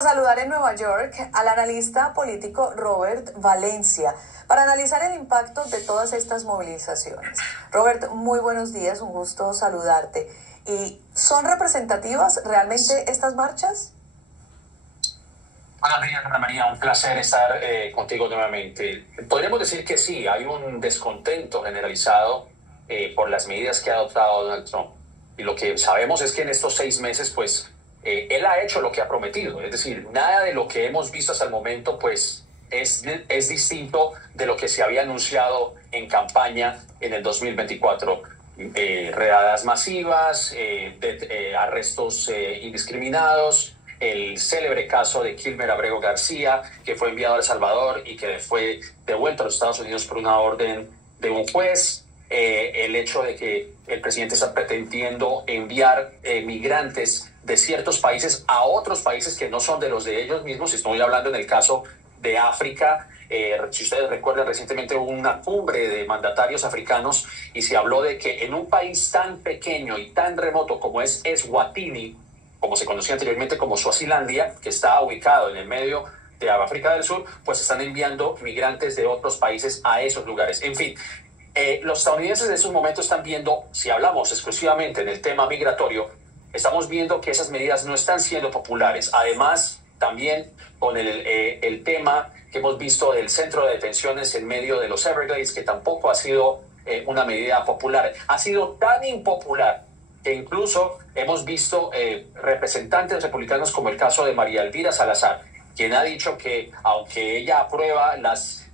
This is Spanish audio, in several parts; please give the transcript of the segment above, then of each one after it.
Saludar en Nueva York al analista político Robert Valencia para analizar el impacto de todas estas movilizaciones. Robert, muy buenos días, un gusto saludarte. ¿Y son representativas realmente estas marchas? Buenos días, Ana María. Un placer estar contigo nuevamente. Podríamos decir que sí, hay un descontento generalizado por las medidas que ha adoptado Donald Trump. Y lo que sabemos es que en estos 6 meses, pues, él ha hecho lo que ha prometido. Es decir, nada de lo que hemos visto hasta el momento, pues, es distinto de lo que se había anunciado en campaña en el 2024. Redadas masivas, arrestos indiscriminados, el célebre caso de Kilmer Abrego García, que fue enviado a El Salvador y que fue devuelto a los Estados Unidos por una orden de un juez, el hecho de que el presidente está pretendiendo enviar migrantes de ciertos países a otros países que no son de los de ellos mismos. Estoy hablando en el caso de África. Si ustedes recuerdan, recientemente hubo una cumbre de mandatarios africanos y se habló de que en un país tan pequeño y tan remoto como es Eswatini, como se conocía anteriormente como Suazilandia, que está ubicado en el medio de África del Sur, pues están enviando migrantes de otros países a esos lugares. En fin, los estadounidenses en estos momentos están viendo, si hablamos exclusivamente en el tema migratorio, estamos viendo que esas medidas no están siendo populares. Además, también con el tema que hemos visto del centro de detenciones en medio de los Everglades, que tampoco ha sido una medida popular. Ha sido tan impopular que incluso hemos visto representantes republicanos, como el caso de María Elvira Salazar, quien ha dicho que aunque ella aprueba las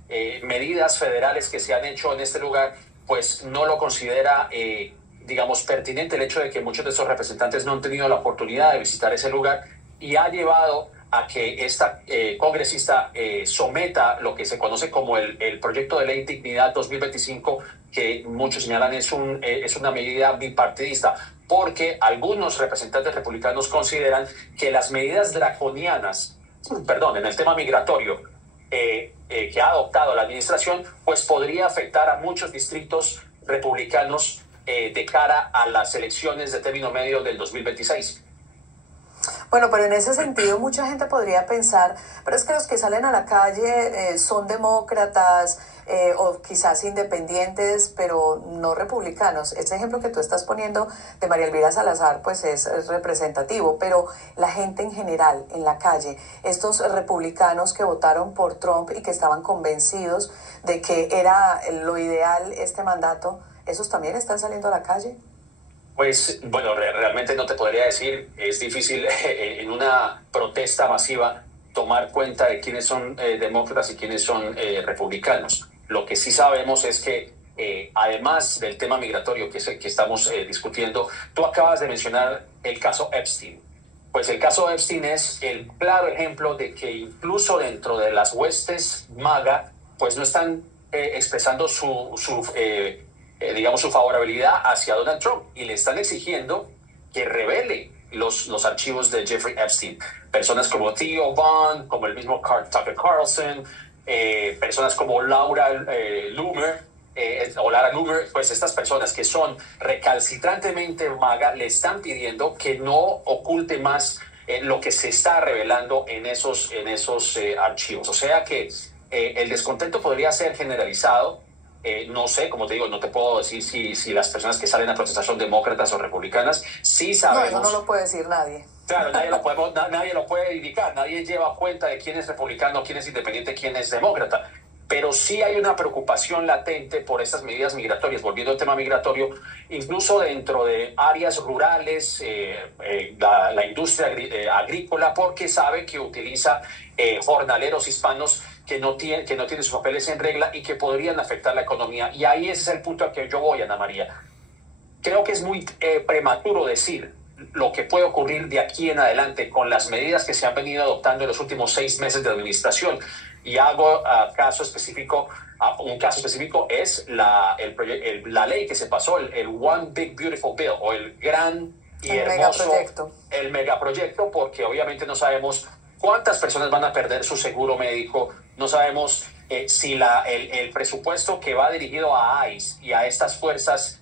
medidas federales que se han hecho en este lugar, pues no lo considera, digamos, pertinente el hecho de que muchos de esos representantes no han tenido la oportunidad de visitar ese lugar, y ha llevado a que esta congresista someta lo que se conoce como el proyecto de ley Dignidad 2025, que muchos señalan es una medida bipartidista, porque algunos representantes republicanos consideran que las medidas draconianas, en el tema migratorio, que ha adoptado la administración, pues podría afectar a muchos distritos republicanos de cara a las elecciones de término medio del 2026. Bueno, pero en ese sentido mucha gente podría pensar, pero es que los que salen a la calle son demócratas o quizás independientes, pero no republicanos. Ese ejemplo que tú estás poniendo de María Elvira Salazar, pues es representativo, pero la gente en general en la calle, estos republicanos que votaron por Trump y que estaban convencidos de que era lo ideal este mandato, ¿esos también están saliendo a la calle? Pues bueno, realmente no te podría decir, es difícil en una protesta masiva tomar cuenta de quiénes son demócratas y quiénes son republicanos. Lo que sí sabemos es que además del tema migratorio que es el que estamos discutiendo, tú acabas de mencionar el caso Epstein. Pues el caso Epstein es el claro ejemplo de que incluso dentro de las huestes MAGA, pues no están expresando digamos, su favorabilidad hacia Donald Trump, y le están exigiendo que revele los archivos de Jeffrey Epstein. Personas como Theo Von, como el mismo Tucker Carlson, personas como Laura Loomer, pues estas personas que son recalcitrantemente MAGA le están pidiendo que no oculte más lo que se está revelando en esos archivos. O sea que el descontento podría ser generalizado. No sé, como te digo, no te puedo decir si las personas que salen a protestar son demócratas o republicanas. Sí sabemos. No, eso no lo puede decir nadie. Claro, nadie lo puede indicar, nadie lleva cuenta de quién es republicano, quién es independiente, quién es demócrata. Pero sí hay una preocupación latente por estas medidas migratorias. Volviendo al tema migratorio, incluso dentro de áreas rurales, la industria agrícola, porque sabe que utiliza jornaleros hispanos que no tienen sus papeles en regla y que podrían afectar la economía. Y ahí ese es el punto al que yo voy, Ana María. Creo que es muy prematuro decir lo que puede ocurrir de aquí en adelante con las medidas que se han venido adoptando en los últimos 6 meses de administración. Y hago un caso específico es la ley que se pasó, el One Big Beautiful Bill, o el gran y hermoso megaproyecto, porque obviamente no sabemos cuántas personas van a perder su seguro médico, no sabemos si el presupuesto que va dirigido a ICE y a estas fuerzas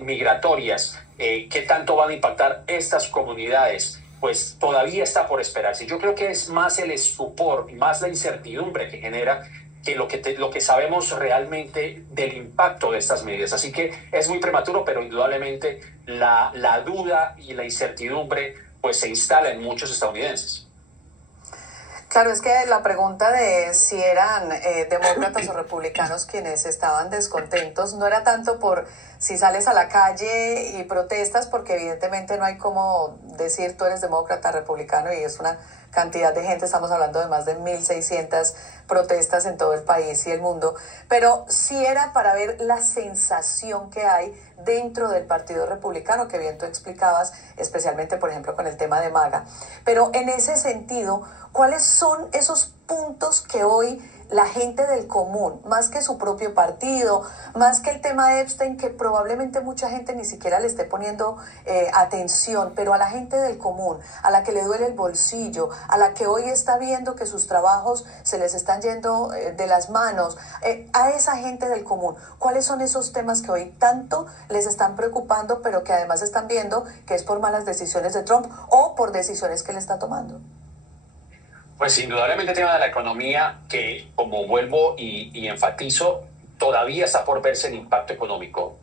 migratorias, qué tanto van a impactar estas comunidades. pues todavía está por esperarse. Yo creo que es más el estupor, más la incertidumbre que genera que lo que sabemos realmente del impacto de estas medidas. Así que es muy prematuro, pero indudablemente la duda y la incertidumbre pues se instala en muchos estadounidenses. Claro, es que la pregunta de si eran demócratas o republicanos quienes estaban descontentos no era tanto por si sales a la calle y protestas, porque evidentemente no hay como decir tú eres demócrata, republicano, y es una cantidad de gente, estamos hablando de más de 1.600 protestas en todo el país y el mundo, pero sí era para ver la sensación que hay dentro del Partido Republicano, que bien tú explicabas, especialmente, por ejemplo, con el tema de MAGA. Pero en ese sentido, ¿cuáles son esos puntos que hoy la gente del común, más que su propio partido, más que el tema de Epstein, que probablemente mucha gente ni siquiera le esté poniendo atención, pero a la gente del común, a la que le duele el bolsillo, a la que hoy está viendo que sus trabajos se les están yendo de las manos, a esa gente del común, ¿cuáles son esos temas que hoy tanto les están preocupando, pero que además están viendo que es por malas decisiones de Trump o por decisiones que él está tomando? Pues indudablemente el tema de la economía, que como vuelvo y enfatizo, todavía está por verse el impacto económico.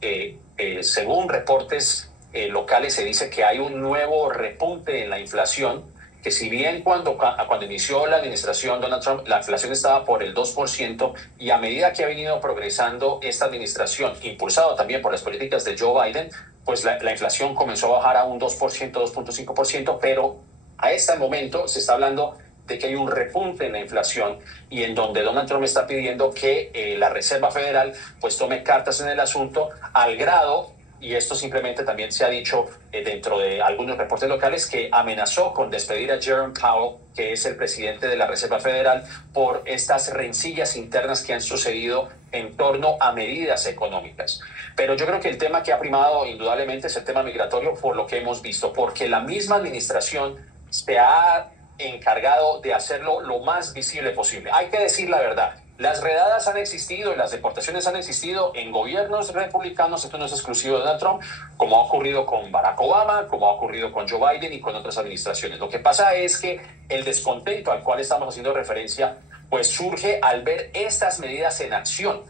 Según reportes locales se dice que hay un nuevo repunte en la inflación, que si bien cuando inició la administración Donald Trump, la inflación estaba por el 2%, y a medida que ha venido progresando esta administración, impulsado también por las políticas de Joe Biden, pues la inflación comenzó a bajar a un 2%, 2.5%, pero a este momento se está hablando de que hay un repunte en la inflación y en donde Donald Trump está pidiendo que la Reserva Federal pues tome cartas en el asunto al grado, y esto simplemente también se ha dicho dentro de algunos reportes locales, que amenazó con despedir a Jerome Powell, que es el presidente de la Reserva Federal, por estas rencillas internas que han sucedido en torno a medidas económicas. Pero yo creo que el tema que ha primado indudablemente es el tema migratorio, por lo que hemos visto, porque la misma administración se ha encargado de hacerlo lo más visible posible. Hay que decir la verdad. Las redadas han existido y las deportaciones han existido en gobiernos republicanos, esto no es exclusivo de Donald Trump, como ha ocurrido con Barack Obama, como ha ocurrido con Joe Biden y con otras administraciones. Lo que pasa es que el descontento al cual estamos haciendo referencia, pues surge al ver estas medidas en acción.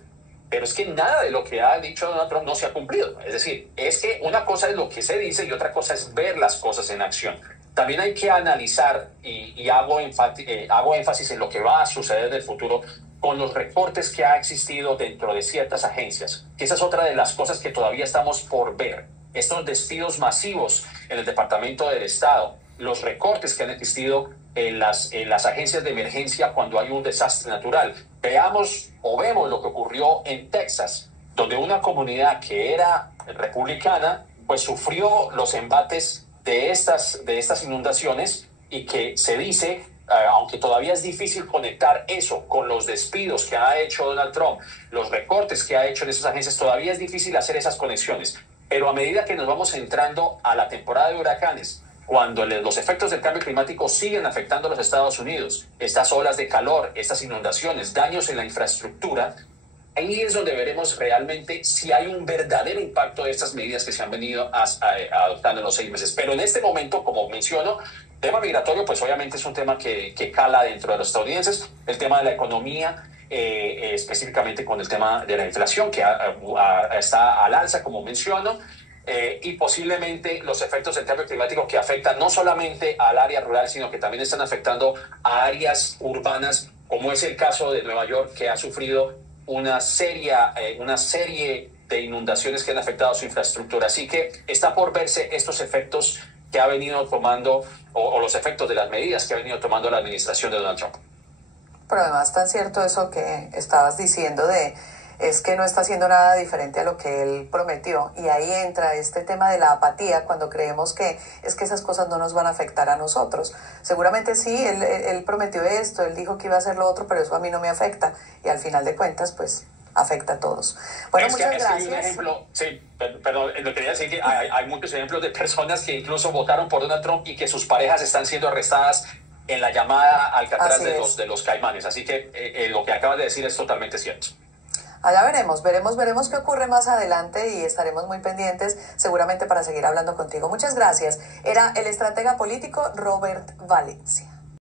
Pero es que nada de lo que ha dicho Donald Trump no se ha cumplido. Es decir, es que una cosa es lo que se dice y otra cosa es ver las cosas en acción. También hay que analizar, y hago énfasis en lo que va a suceder en el futuro, con los recortes que ha existido dentro de ciertas agencias, que esa es otra de las cosas que todavía estamos por ver. Estos despidos masivos en el Departamento del Estado, los recortes que han existido en las agencias de emergencia cuando hay un desastre natural. Vemos lo que ocurrió en Texas, donde una comunidad que era republicana pues sufrió los embates de estas inundaciones, y que se dice, aunque todavía es difícil conectar eso con los despidos que ha hecho Donald Trump, los recortes que ha hecho en esas agencias, todavía es difícil hacer esas conexiones. Pero a medida que nos vamos entrando a la temporada de huracanes, cuando los efectos del cambio climático siguen afectando a los Estados Unidos, estas olas de calor, estas inundaciones, daños en la infraestructura, ahí es donde veremos realmente si hay un verdadero impacto de estas medidas que se han venido adoptando en los 6 meses. Pero en este momento, como menciono, el tema migratorio, pues obviamente es un tema que cala dentro de los estadounidenses. El tema de la economía, específicamente con el tema de la inflación, que está al alza, como menciono, y posiblemente los efectos del cambio climático, que afectan no solamente al área rural, sino que también están afectando a áreas urbanas, como es el caso de Nueva York, que ha sufrido una serie de inundaciones que han afectado su infraestructura. Así que está por verse estos efectos que ha venido tomando, o los efectos de las medidas que ha venido tomando la administración de Donald Trump. Pero además tan cierto eso que estabas diciendo es que no está haciendo nada diferente a lo que él prometió, y ahí entra este tema de la apatía cuando creemos que esas cosas no nos van a afectar a nosotros. Seguramente sí, él prometió esto, él dijo que iba a hacer lo otro, pero eso a mí no me afecta, y al final de cuentas pues afecta a todos. Bueno, muchas gracias. Hay un ejemplo, sí, perdón, lo quería decir, que hay muchos ejemplos de personas que incluso votaron por Donald Trump y que sus parejas están siendo arrestadas en la llamada Alcatraz de los Caimanes. Así que lo que acabas de decir es totalmente cierto. Allá veremos qué ocurre más adelante y estaremos muy pendientes seguramente para seguir hablando contigo. Muchas gracias. Era el estratega político Robert Valencia.